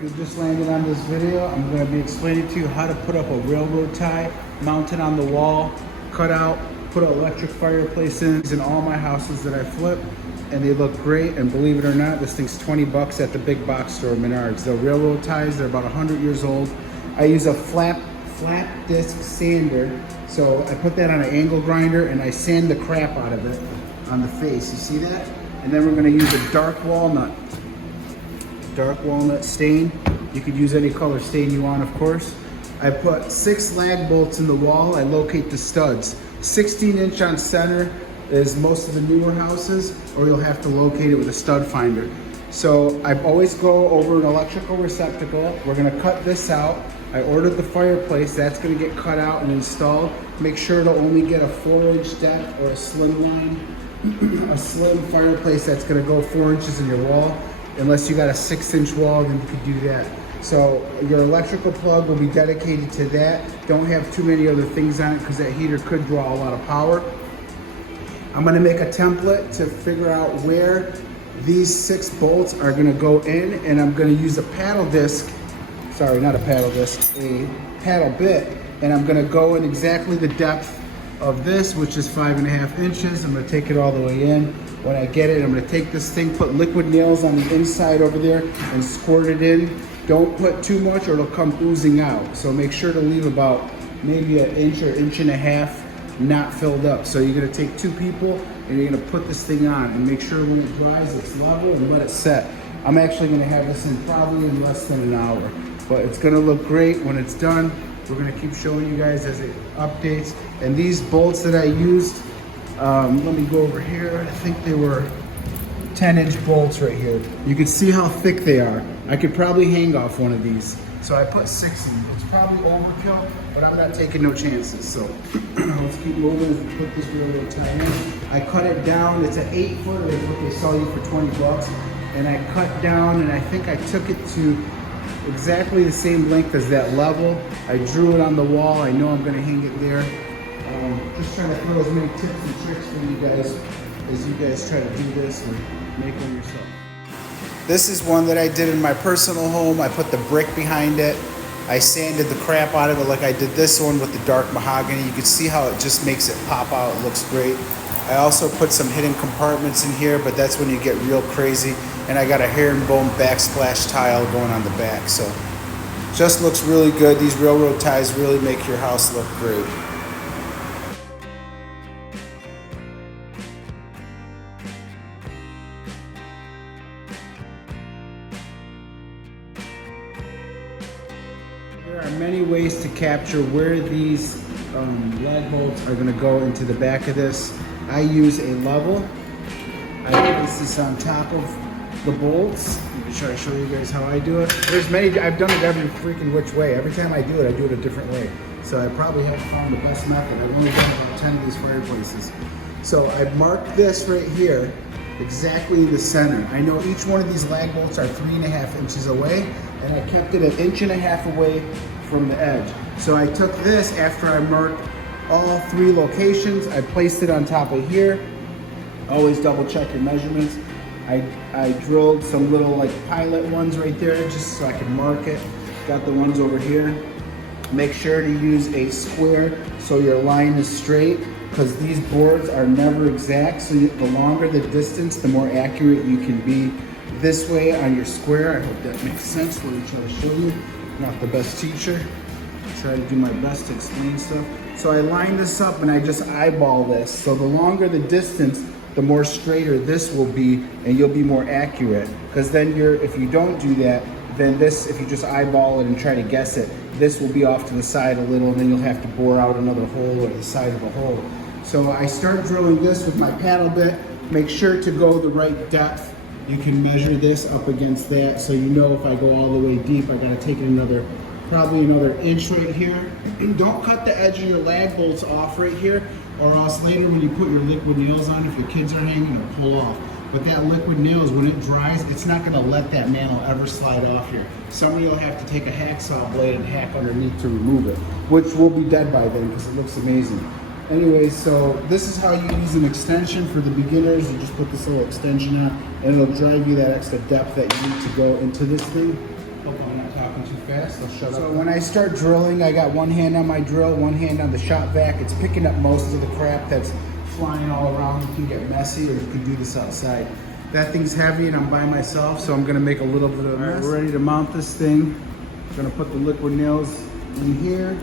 if you just landed on this video, I'm going to be explaining to you how to put up a railroad tie, mount it on the wall, cut out, put an electric fireplace in all my houses that I flip, and they look great. And believe it or not, this thing's 20 bucks at the big box store, Menards. The railroad ties, they're about 100 years old. I use a flat disc sander, so I put that on an angle grinder and I sand the crap out of it on the face. You see that? And then we're going to use a dark walnut stain. You could use any color stain you want, of course. I put 6 lag bolts in the wall. I locate the studs. 16-inch on center is most of the newer houses, or you'll have to locate it with a stud finder. So I always go over an electrical receptacle. We're gonna cut this out. I ordered the fireplace. That's gonna get cut out and installed. Make sure to only get a 4-inch depth or a slim line. A slim fireplace that's gonna go 4 inches in your wall. Unless you got a 6-inch wall, then you could do that. So your electrical plug will be dedicated to that. Don't have too many other things on it because that heater could draw a lot of power. I'm gonna make a template to figure out where these 6 bolts are gonna go in, and I'm gonna use a paddle disc, sorry, not a paddle disc, a paddle bit, and I'm gonna go in exactly the depth of this, which is 5.5 inches. I'm gonna take it all the way in. When I get it, I'm gonna take this thing, put liquid nails on the inside over there and squirt it in. Don't put too much or it'll come oozing out. So make sure to leave about maybe an inch or inch and a half not filled up. So you're gonna take 2 people and you're gonna put this thing on and make sure when it dries it's level and let it set. I'm actually gonna have this in probably in less than an hour, but it's gonna look great when it's done. We're gonna keep showing you guys as it updates. And these bolts that I used, let me go over here. I think they were 10-inch bolts right here. You can see how thick they are. I could probably hang off one of these. So I put 6 in. It's probably overkill, but I'm not taking no chances. So let's keep moving as we put this railroad tie in. I cut it down. It's an 8-foot, is what they sell you for 20 bucks. And I cut down, and I think I took it to exactly the same length as that level. I drew it on the wall. I know I'm gonna hang it there. Just trying to throw as many tips and tricks for you guys as you guys try to do this and make one yourself. This is one that I did in my personal home. I put the brick behind it. I sanded the crap out of it like I did this one with the dark mahogany. You can see how it just makes it pop out. It looks great. I also put some hidden compartments in here, but that's when you get real crazy. And I got a herringbone backsplash tile going on the back. So just looks really good. These railroad ties really make your house look great. There are many ways to capture where these lag bolts are going to go into the back of this. I use a level. I place this on top of the bolts. Let me try to show you guys how I do it. There's many, I've done it every freaking which way. Every time I do it a different way. So I probably haven't found the best method. I've only done about 10 of these fireplaces. So I marked this right here exactly in the center. I know each one of these lag bolts are 3.5 inches away, and I kept it 1.5 inches away from the edge. So I took this after I marked all 3 locations. I placed it on top of here. Always double check your measurements. I drilled some little like pilot ones right there just so I can mark it. Got the ones over here. Make sure to use a square so your line is straight, because these boards are never exact. So the longer the distance, the more accurate you can be this way on your square. I hope that makes sense. Let me try to show you. I'm not the best teacher. Try to do my best to explain stuff. So I line this up and I just eyeball this. So the longer the distance, the more straighter this will be, and you'll be more accurate. Because then if you don't do that, then this, if you just eyeball it and try to guess it, this will be off to the side a little, and then you'll have to bore out another hole or the side of a hole. So I start drilling this with my paddle bit. Make sure to go the right depth. You can measure this up against that, so you know if I go all the way deep, I gotta take it probably another inch right here. Don't cut the edge of your lag bolts off right here, or else later when you put your liquid nails on, if your kids are hanging, it'll pull off. But that liquid nails, when it dries, it's not gonna let that mantle ever slide off here. Somebody will have to take a hacksaw blade and hack underneath to remove it, which will be dead by then because it looks amazing. Anyway, so this is how you use an extension for the beginners. You just put this little extension on and it'll drive you that extra depth that you need to go into this thing. Up on fast, they'll shut up. So when I start drilling, I got one hand on my drill, one hand on the shop vac. It's picking up most of the crap that's flying all around. You can get messy, or you can do this outside. That thing's heavy and I'm by myself, so I'm gonna make a little bit of a mess. All right, we're ready to mount this thing. I'm gonna put the liquid nails in here.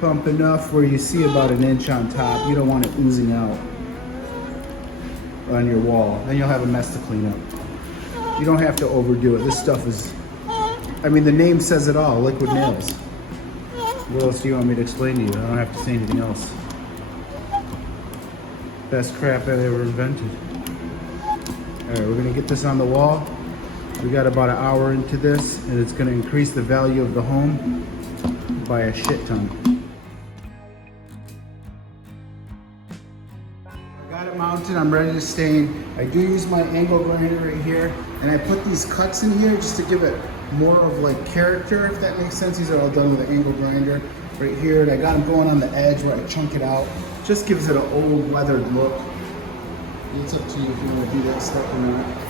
Pump enough where you see about an inch on top. You don't want it oozing out on your wall. Then you'll have a mess to clean up. You don't have to overdo it. This stuff is, I mean, the name says it all, liquid nails. What else do you want me to explain to you? I don't have to say anything else. Best crap I ever invented. All right, we're gonna get this on the wall. We got about an hour into this, and it's gonna increase the value of the home by a shit ton. I got it mounted, I'm ready to stain. I do use my angle grinder right here, and I put these cuts in here just to give it more of like character, if that makes sense. These are all done with an angle grinder right here, and I got them going on the edge where I chunk it out. Just gives it an old weathered look. It's up to you if you want to do that stuff or not.